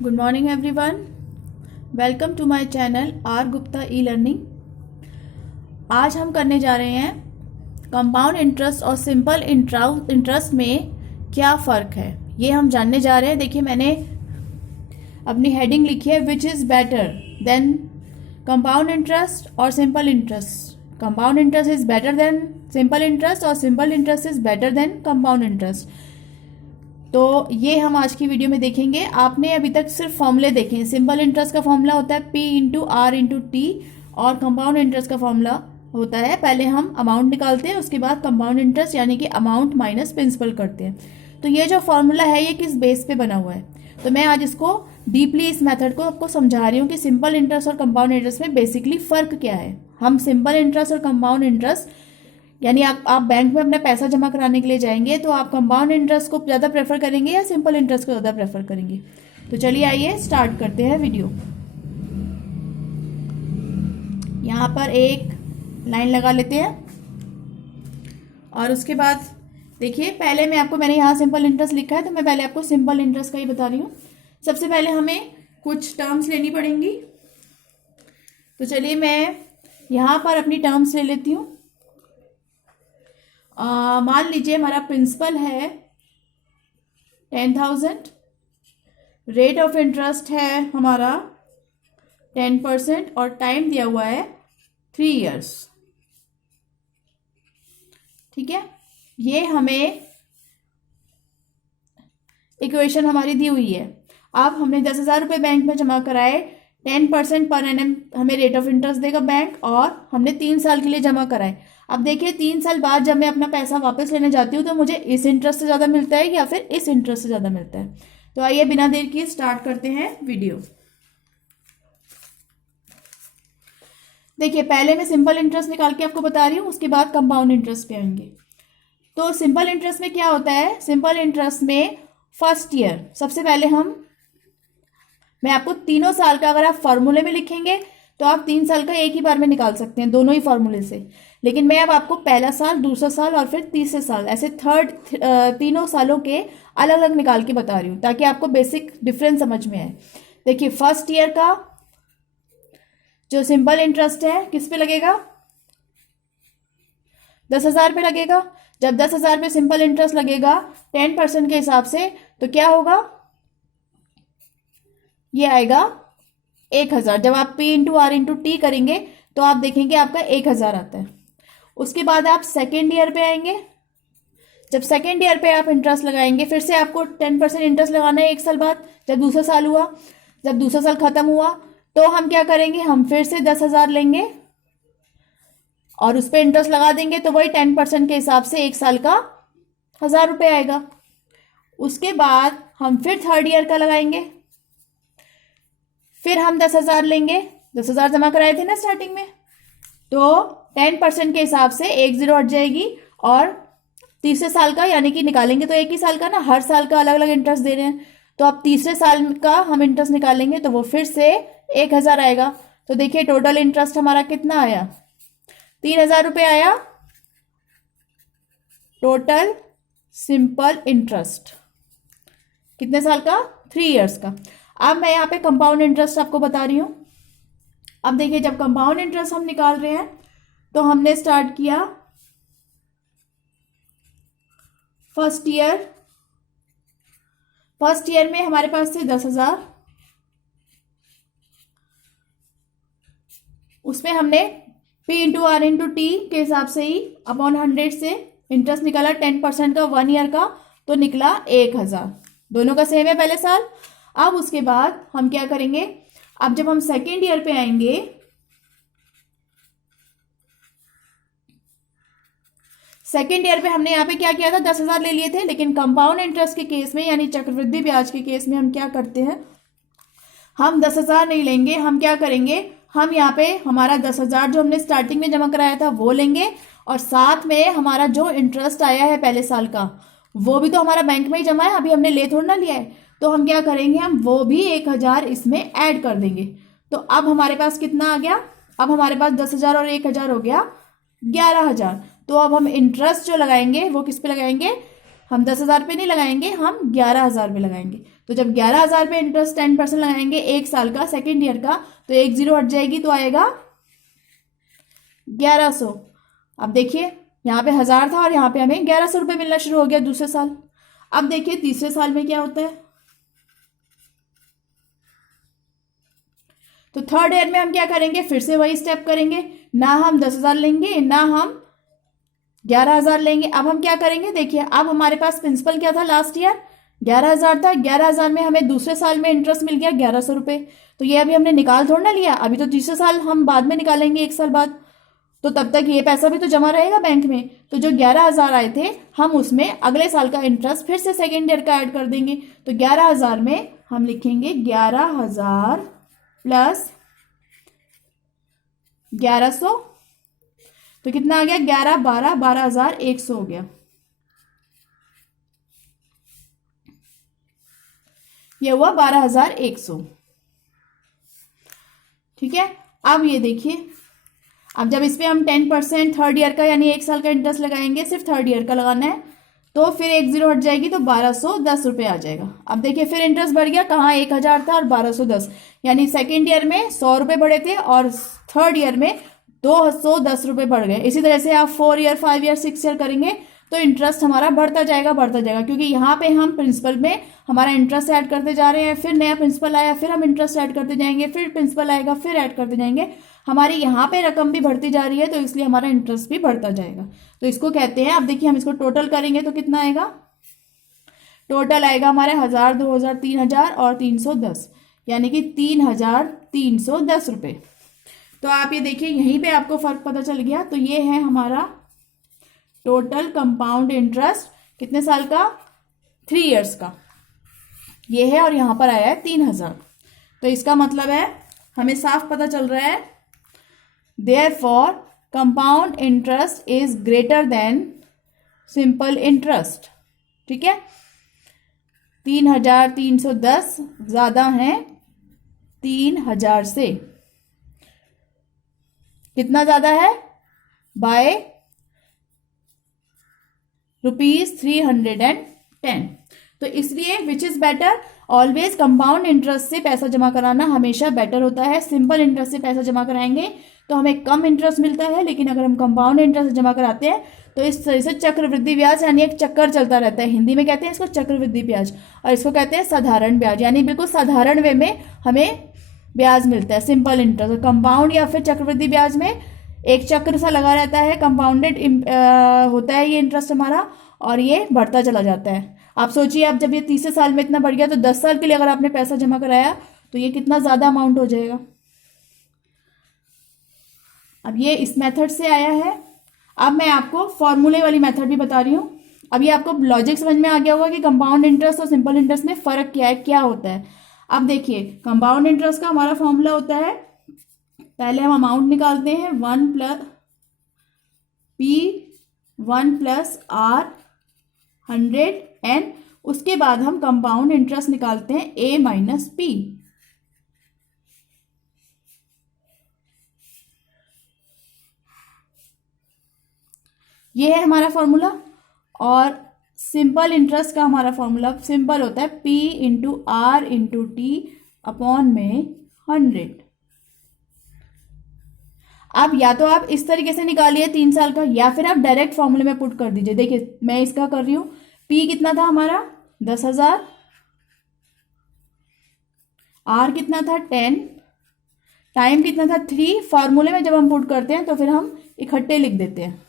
Good morning everyone, welcome to my channel R Gupta E learning. आज हम करने जा रहे हैं कंपाउंड इंटरेस्ट और सिंपल इंटरेस्ट में क्या फ़र्क है, ये हम जानने जा रहे हैं। देखिए, मैंने अपनी हेडिंग लिखी है which is better than compound interest और simple interest. Compound interest is better than simple interest और simple interest is better than compound interest. तो ये हम आज की वीडियो में देखेंगे। आपने अभी तक सिर्फ फॉर्मूले देखे हैं। सिंपल इंटरेस्ट का फॉर्मूला होता है P into R into T और कंपाउंड इंटरेस्ट का फॉर्मूला होता है, पहले हम अमाउंट निकालते हैं, उसके बाद कंपाउंड इंटरेस्ट यानी कि अमाउंट माइनस प्रिंसिपल करते हैं। तो ये जो फॉर्मूला है ये किस बेस पे बना हुआ है, तो मैं आज इसको डीपली इस मेथड को आपको समझा रही हूँ कि सिंपल इंटरेस्ट और कंपाउंड इंटरेस्ट में बेसिकली फ़र्क क्या है। हम सिंपल इंटरेस्ट और कंपाउंड इंटरेस्ट यानी आप बैंक में अपना पैसा जमा कराने के लिए जाएंगे तो आप कंपाउंड इंटरेस्ट को ज़्यादा प्रेफर करेंगे या सिंपल इंटरेस्ट को ज़्यादा प्रेफर करेंगे। तो चलिए आइए स्टार्ट करते हैं वीडियो। यहाँ पर एक लाइन लगा लेते हैं और उसके बाद देखिए, पहले मैंने यहाँ सिंपल इंटरेस्ट लिखा है तो मैं पहले आपको सिंपल इंटरेस्ट का ही बता रही हूँ। सबसे पहले हमें कुछ टर्म्स लेनी पड़ेंगी, तो चलिए मैं यहाँ पर अपनी टर्म्स ले लेती हूँ। मान लीजिए हमारा प्रिंसिपल है 10,000, रेट ऑफ इंटरेस्ट है हमारा 10% और टाइम दिया हुआ है 3 years। ठीक है, ये हमें इक्वेशन हमारी दी हुई है। अब हमने 10,000 रुपये बैंक में जमा कराए, 10% पर एनम हमें रेट ऑफ इंटरेस्ट देगा बैंक, और हमने 3 साल के लिए जमा कराए। अब देखिए 3 साल बाद जब मैं अपना पैसा वापस लेने जाती हूँ तो मुझे इस इंटरेस्ट से ज़्यादा मिलता है या फिर इस इंटरेस्ट से ज़्यादा मिलता है। तो आइए बिना देर किए स्टार्ट करते हैं वीडियो। देखिए, पहले मैं सिंपल इंटरेस्ट निकाल के आपको बता रही हूँ, उसके बाद कंपाउंड इंटरेस्ट पे आएंगे। तो सिंपल इंटरेस्ट में क्या होता है, सिंपल इंटरेस्ट में फर्स्ट ईयर सबसे पहले मैं आपको तीनों साल का, अगर आप फॉर्मूले में लिखेंगे तो आप 3 साल का एक ही बार में निकाल सकते हैं दोनों ही फॉर्मूले से, लेकिन मैं अब आपको पहला साल, दूसरा साल और फिर तीसरे साल, ऐसे तीनों सालों के अलग अलग निकाल के बता रही हूँ ताकि आपको बेसिक डिफरेंस समझ में आए। देखिए, फर्स्ट ईयर का जो सिंपल इंटरेस्ट है किस पे लगेगा, 10,000 पे लगेगा। जब 10,000 पे सिंपल इंटरेस्ट लगेगा 10% के हिसाब से, तो क्या होगा, ये आएगा 1,000। जब आप P into R into T करेंगे तो आप देखेंगे आपका 1,000 आता है। उसके बाद आप सेकेंड ईयर पे आएंगे। जब सेकेंड ईयर पे आप इंटरेस्ट लगाएंगे, फिर से आपको 10% इंटरेस्ट लगाना है 1 साल बाद। जब दूसरा साल हुआ, जब दूसरा साल खत्म हुआ तो हम क्या करेंगे, हम फिर से 10,000 लेंगे और उस पर इंटरेस्ट लगा देंगे, तो वही 10% के हिसाब से 1 साल का 1,000 रुपये आएगा। उसके बाद हम फिर थर्ड ईयर का लगाएंगे, फिर हम 10,000 लेंगे, 10,000 जमा कराए थे ना स्टार्टिंग में, तो 10% के हिसाब से 1 0 हट जाएगी और तीसरे साल का यानी कि निकालेंगे तो एक ही साल का ना, हर साल का अलग अलग इंटरेस्ट दे रहे हैं, तो अब तीसरे साल का हम इंटरेस्ट निकालेंगे तो वो फिर से 1,000 आएगा। तो देखिए टोटल इंटरेस्ट हमारा कितना आया, 3,000 रुपये आया टोटल सिंपल इंटरेस्ट। कितने साल का, 3 years का। अब मैं यहाँ पे कंपाउंड इंटरेस्ट आपको बता रही हूँ। अब देखिए, जब कंपाउंड इंटरेस्ट हम निकाल रहे हैं तो हमने स्टार्ट किया फर्स्ट ईयर में हमारे पास थे 10,000, उसमें हमने P into R into T के हिसाब से ही अपॉन 100 से इंटरेस्ट निकाला 10% का 1 ईयर का, तो निकला 1,000। दोनों का सेम है पहले साल। अब उसके बाद हम क्या करेंगे, अब जब हम सेकेंड ईयर पे आएंगे, सेकेंड ईयर पे हमने यहाँ पे क्या किया था, 10,000 ले लिए थे, लेकिन कंपाउंड इंटरेस्ट के केस में यानी चक्रवृद्धि ब्याज के केस में हम क्या करते हैं, हम 10,000 नहीं लेंगे। हम क्या करेंगे, हम यहाँ पे हमारा 10,000 जो हमने स्टार्टिंग में जमा कराया था वो लेंगे, और साथ में हमारा जो इंटरेस्ट आया है पहले साल का वो भी तो हमारा बैंक में ही जमा है, अभी हमने ले थोड़ा ना लिया है, तो हम क्या करेंगे, हम वो भी 1,000 इसमें ऐड कर देंगे। तो अब हमारे पास कितना आ गया, अब हमारे पास 10,000 और 1,000 हो गया 11,000। तो अब हम इंटरेस्ट जो लगाएंगे वो किस पे लगाएंगे, हम 10,000 पे नहीं लगाएंगे, हम 11,000 पे लगाएंगे। तो जब 11,000 पे इंटरेस्ट 10% लगाएंगे 1 साल का, सेकेंड ईयर का, तो 1 जीरो हट जाएगी तो आएगा 1100। अब देखिए यहाँ पे 1000 था और यहाँ पे हमें 1100 रुपये मिलना शुरू हो गया दूसरे साल। अब देखिए तीसरे साल में क्या होता है। तो थर्ड ईयर में हम क्या करेंगे, फिर से वही स्टेप करेंगे, ना हम 10,000 लेंगे ना हम 11,000 लेंगे। अब हम क्या करेंगे, देखिए अब हमारे पास प्रिंसिपल क्या था लास्ट ईयर, 11,000 था। 11,000 में हमें दूसरे साल में इंटरेस्ट मिल गया 1100 रुपये। तो ये अभी हमने निकाल थोड़ा ना लिया, अभी तो तीसरे साल हम बाद में निकालेंगे 1 साल बाद, तो तब तक ये पैसा भी तो जमा रहेगा बैंक में। तो जो 11,000 आए थे हम उसमें अगले साल का इंटरेस्ट फिर से सेकेंड ईयर का ऐड कर देंगे। तो 11,000 में हम लिखेंगे 11,000 प्लस 1100, तो कितना आ गया, 11 12 12,100 हो गया। ये हुआ 12,100। ठीक है। अब ये देखिए, अब जब इस पे हम 10% थर्ड ईयर का यानी 1 साल का इंटरेस्ट लगाएंगे, सिर्फ थर्ड ईयर का लगाना है, तो फिर 1 जीरो हट जाएगी तो 1210 रुपये आ जाएगा। अब देखिए फिर इंटरेस्ट बढ़ गया, कहाँ 1,000 था और 1210, यानी सेकेंड ईयर में 100 रुपये बढ़े थे और थर्ड ईयर में 210 रुपये बढ़ गए। इसी तरह से आप 4 ईयर 5 ईयर 6 ईयर करेंगे तो इंटरेस्ट हमारा बढ़ता जाएगा, क्योंकि यहाँ पे हम प्रिंसिपल में हमारा इंटरेस्ट ऐड करते जा रहे हैं, फिर नया प्रिंसिपल आया, फिर हम इंटरेस्ट ऐड करते जाएंगे, फिर प्रिंसिपल आएगा, फिर ऐड करते जाएंगे। हमारी यहाँ पे रकम भी बढ़ती जा रही है, तो इसलिए हमारा इंटरेस्ट भी बढ़ता जाएगा। तो इसको कहते हैं, अब देखिए हम इसको टोटल करेंगे तो कितना आएगा, टोटल आएगा हमारे 1,000 2,000 3,000 और 310, यानी कि 3,310 रुपये। तो आप ये देखिए यहीं पे आपको फर्क पता चल गया। तो ये है हमारा टोटल कंपाउंड इंटरेस्ट, कितने साल का, 3 इयर्स का ये है, और यहां पर आया है 3,000। तो इसका मतलब है हमें साफ पता चल रहा है, therefore compound interest is greater than simple interest. ठीक है, 3,310 ज्यादा है 3,000 से। कितना ज्यादा है, बाय ₹310। तो इसलिए which is better, always compound interest से पैसा जमा कराना हमेशा बेटर होता है। सिंपल इंटरेस्ट से पैसा जमा कराएंगे तो हमें कम इंटरेस्ट मिलता है, लेकिन अगर हम कंपाउंड इंटरेस्ट जमा कराते हैं तो इस तरह से चक्रवृद्धि ब्याज यानी एक चक्कर चलता रहता है। हिंदी में कहते हैं इसको चक्रवृद्धि ब्याज, और इसको कहते हैं साधारण ब्याज, यानी बिल्कुल साधारण वे में हमें ब्याज मिलता है सिंपल इंटरेस्ट। कंपाउंड या फिर चक्रवृद्धि ब्याज में एक चक्र सा लगा रहता है, कंपाउंडेड होता है ये इंटरेस्ट हमारा, और ये बढ़ता चला जाता है। आप सोचिए, अब जब ये तीसरे साल में इतना बढ़ गया तो 10 साल के लिए अगर आपने पैसा जमा कराया तो ये कितना ज़्यादा अमाउंट हो जाएगा। अब ये इस मेथड से आया है। अब मैं आपको फॉर्मूले वाली मेथड भी बता रही हूँ। अभी आपको लॉजिक समझ में आ गया होगा कि कंपाउंड इंटरेस्ट और सिंपल इंटरेस्ट में फ़र्क क्या है, क्या होता है। अब देखिए कंपाउंड इंटरेस्ट का हमारा फॉर्मूला होता है, पहले हम अमाउंट निकालते हैं 1 प्लस R 100N, उसके बाद हम कंपाउंड इंटरेस्ट निकालते हैं A माइनस P। ये है हमारा फॉर्मूला। और सिंपल इंटरेस्ट का हमारा फॉर्मूला सिंपल होता है P into R into T upon में 100। अब या तो आप इस तरीके से निकालिए 3 साल का, या फिर आप डायरेक्ट फॉर्मूले में पुट कर दीजिए। देखिए मैं इसका कर रही हूँ, P कितना था हमारा 10,000, R कितना था 10, टाइम कितना था 3। फॉर्मूले में जब हम पुट करते हैं तो फिर हम इकट्ठे लिख देते हैं।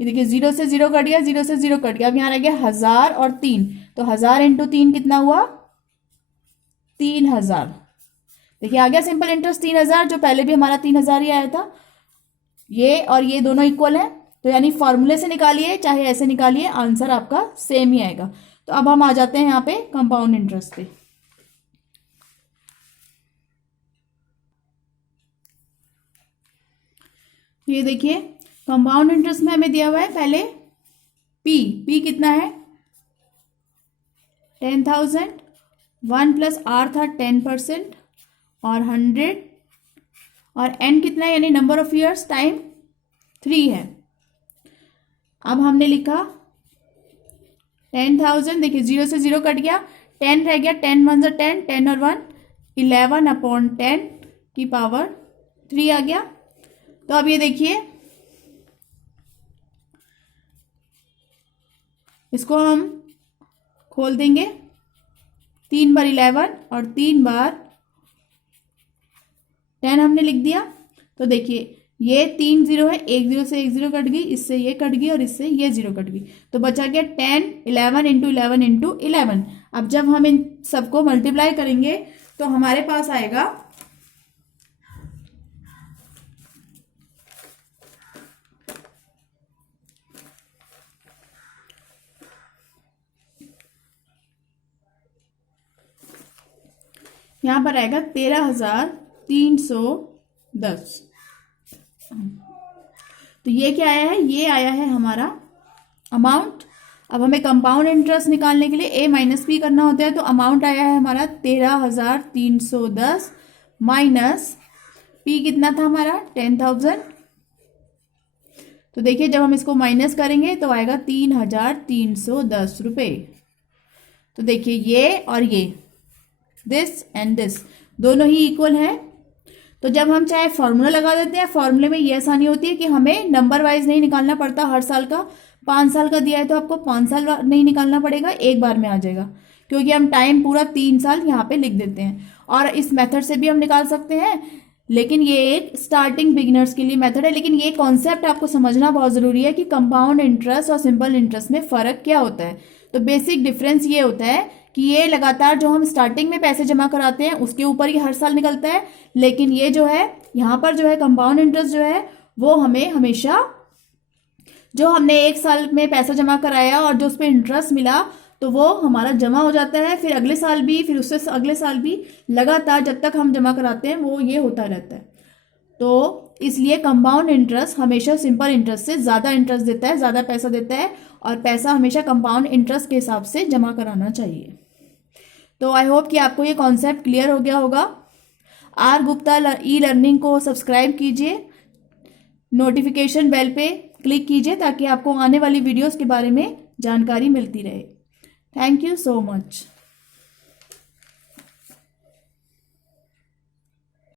ये देखिए 0 से 0 कट गया, 0 से 0 कट गया, अब यहाँ रह गया 1,000 और 3, तो 1,000 इंटू 3 कितना हुआ 3,000। देखिए आ गया सिंपल इंटरेस्ट 3,000, जो पहले भी हमारा 3,000 ही आया था। ये और ये दोनों इक्वल है, तो यानी फॉर्मूले से निकालिए चाहे ऐसे निकालिए आंसर आपका सेम ही आएगा। तो अब हम आ जाते हैं यहाँ पे कंपाउंड इंटरेस्ट पे। ये देखिए कंपाउंड इंटरेस्ट में हमें दिया हुआ है पहले P कितना है 10,000, 1 प्लस R था 10% और 100, और N कितना है यानी नंबर ऑफ ईयर्स टाइम 3 है। अब हमने लिखा 10,000, देखिए 0 से 0 कट गया, 10 रह गया, 10 वन 10, 10 और 1 11/10 की पावर 3 आ गया। तो अब ये देखिए, इसको हम खोल देंगे, 3 बार 11 और 3 बार 10 हमने लिख दिया। तो देखिए ये 3 0 है, 1 0 से 1 0 कट गई, इससे ये कट गई और इससे ये 0 कट गई, तो बचा गया 10 11 इंटू 11 इंटू 11। अब जब हम इन सबको मल्टीप्लाई करेंगे तो हमारे पास आएगा 13,310। तो ये क्या आया है, ये आया है हमारा अमाउंट। अब हमें कंपाउंड इंटरेस्ट निकालने के लिए ए माइनस बी करना होता है, तो अमाउंट आया है हमारा 13,310 माइनस पी कितना था हमारा 10,000। तो देखिए जब हम इसको माइनस करेंगे तो आएगा 3,310 रुपये। तो देखिए ये और ये, दिस एंड दिस दोनों ही इक्वल है। तो जब हम चाहे फॉर्मूला लगा देते हैं, फॉर्मूले में ये आसानी होती है कि हमें नंबर वाइज नहीं निकालना पड़ता हर साल का। 5 साल का दिया है तो आपको 5 साल नहीं निकालना पड़ेगा, एक बार में आ जाएगा, क्योंकि हम टाइम पूरा 3 साल यहाँ पे लिख देते हैं। और इस मेथड से भी हम निकाल सकते हैं, लेकिन ये एक स्टार्टिंग बिगिनर्स के लिए मेथड है। लेकिन ये कॉन्सेप्ट आपको समझना बहुत ज़रूरी है कि कंपाउंड इंटरेस्ट और सिंपल इंटरेस्ट में फ़र्क क्या होता है। तो बेसिक डिफरेंस ये होता है कि ये लगातार जो हम स्टार्टिंग में पैसे जमा कराते हैं उसके ऊपर ही हर साल निकलता है, लेकिन ये जो है यहाँ पर जो है कंपाउंड इंटरेस्ट जो है वो हमें हमेशा, जो हमने 1 साल में पैसा जमा कराया और जो उस पर इंटरेस्ट मिला तो वो हमारा जमा हो जाता है, फिर अगले साल भी, फिर उससे अगले साल भी, लगातार जब तक हम जमा कराते हैं वो ये होता रहता है। तो इसलिए कंपाउंड इंटरेस्ट हमेशा सिंपल इंटरेस्ट से ज़्यादा इंटरेस्ट देता है, ज़्यादा पैसा देता है, और पैसा हमेशा कंपाउंड इंटरेस्ट के हिसाब से जमा कराना चाहिए। तो आई होप कि आपको ये कॉन्सेप्ट क्लियर हो गया होगा। आर गुप्ता ई लर्निंग को सब्सक्राइब कीजिए, नोटिफिकेशन बेल पे क्लिक कीजिए ताकि आपको आने वाली वीडियोस के बारे में जानकारी मिलती रहे। Thank you so much.